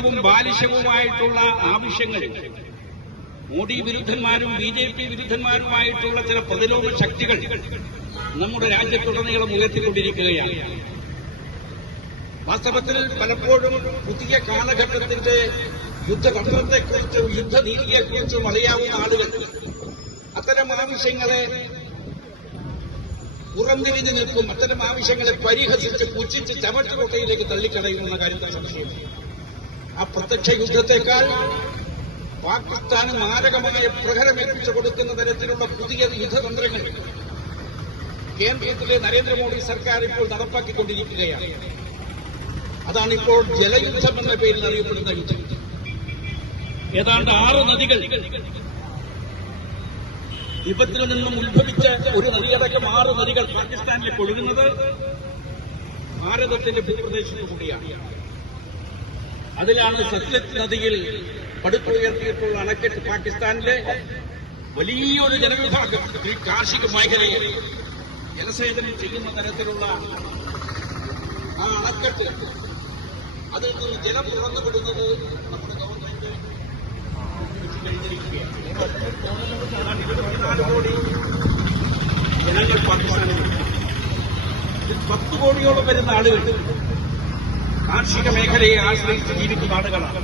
വിചിത്രവും ബാലിശവുമായിട്ടുള്ള ആവശ്യങ്ങൾ മോഡി വിരുദ്ധന്മാരും BJP വിരുദ്ധന്മാരുമായിട്ടുള്ള ചില പ്രതിരോധ ശക്തികൾ നമ്മുടെ രാജ്യത്തുടനീളം ഉയർത്തിക്കൊണ്ടിരിക്കുകയാണ്. വാസ്തവത്തിൽ പലപ്പോഴും പുതിയ കാലഘട്ടത്തിന്റെ യുദ്ധതന്ത്രത്തെക്കുറിച്ചും യുദ്ധനീതിയെക്കുറിച്ചും അറിയാവുന്ന ആളുകൾ അത്തരം ആവശ്യങ്ങളെ പുറംതിരിഞ്ഞു നിൽക്കും, അത്തരം ആവശ്യങ്ങളെ പരിഹസിച്ച് പുച്ഛിച്ച് ചവറ്റുകൊട്ടയിലേക്ക് തള്ളിക്കളയുമെന്ന കാര്യത്തിൽ സംശയം. ആ പ്രത്യക്ഷ യുദ്ധത്തെക്കാൾ പാകിസ്ഥാന് മാരകമായ പ്രഹരമേൽപ്പിച്ചു കൊടുക്കുന്ന തരത്തിലുള്ള പുതിയ യുദ്ധതന്ത്രങ്ങൾ കേന്ദ്രത്തിലെ നരേന്ദ്രമോദി സർക്കാർ ഇപ്പോൾ നടപ്പാക്കിക്കൊണ്ടിരിക്കുകയാണ്. അതാണിപ്പോൾ ജലയുദ്ധം എന്ന പേരിൽ അറിയപ്പെടുന്ന യുദ്ധം. ഏതാണ്ട് 6 നദികൾ, വിപത്തിൽ നിന്നും ഉത്ഭവിച്ച ഒരു നദിയടക്കം 6 നദികൾ പാകിസ്ഥാനിലേക്ക് ഒഴുകുന്നത് ഭാരതത്തിന്റെ ഭൂപ്രദേശത്തു കൂടിയാണ്. അതിലാണ് സത്ലജ് നദിയിൽ പടുത്തുയർത്തിയിട്ടുള്ള അണക്കെട്ട് പാകിസ്ഥാനിലെ വലിയൊരു ജനവിഭാഗം ഈ കാർഷിക മേഖലയിൽ ജലസേചനം ചെയ്യുന്ന തരത്തിലുള്ള ആ അണക്കെട്ട്, അതിൽ നിന്ന് ജലം തുറന്നുവിടുന്നത് നമ്മുടെ ഗവൺമെന്റ് കഴിഞ്ഞിരിക്കുകയാണ്. 24 കോടി ജനങ്ങൾ പാകിസ്ഥാനിലുണ്ട്. 10 കോടിയോളം വരുന്ന ആളുകൾ കാർഷിക മേഖലയെ ആശ്രയിച്ച് ജീവിക്കുന്ന ആളുകളാണ്.